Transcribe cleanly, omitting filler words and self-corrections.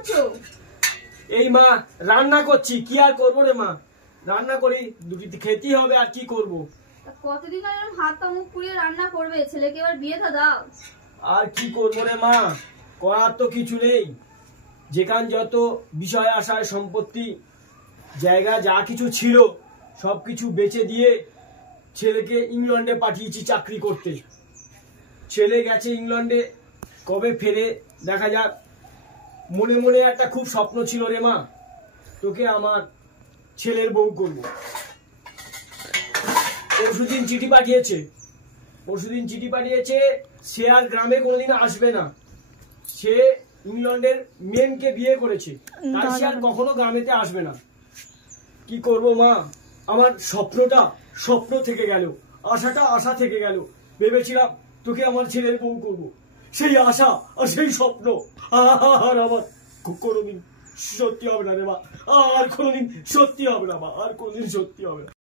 করছো? এই মা রান্না করছি, কি আর করবো রে মা, রান্না করি, দুটি খেতেই হবে, আর কি করব। কতদিন আর হাত পা মুখ পুড়িয়ে রান্না করবে? ছেলেকে এবার বিয়েটা দাও। আর কি করবো রে মা, করার তো কিছু নেই। যেখান যত বিষয় আশায় সম্পত্তি জায়গা যা কিছু ছিল সবকিছু বেচে দিয়ে ছেলেকে ইংল্যান্ডে পাঠিয়েছি চাকরি করতে। ছেলে গেছে ইংল্যান্ডে, কবে ফেরে দেখা যাক। মনে মনে একটা খুব স্বপ্ন ছিল রে মা, তোকে আমার ছেলের বউ করবো। পরশুদিন চিঠি পাঠিয়েছে, সে আর গ্রামে কোনোদিন আসবে না। সে ইংল্যান্ডের মেনকে বিয়ে করেছে, তাই সে আর কখনো গ্রামেতে আসবে না। কি করব মা, আমার স্বপ্নটা স্বপ্ন থেকে গেল, আশাটা আশা থেকে গেল। ভেবেছিলাম তোকে আমার ছেলের বউ করবো, সেই আশা আর সেই স্বপ্ন আর আমার কোনোদিন সত্যি হবে না রে মা, আর কোনোদিন সত্যি হবে না মা, আর কোনোদিন সত্যি হবে না।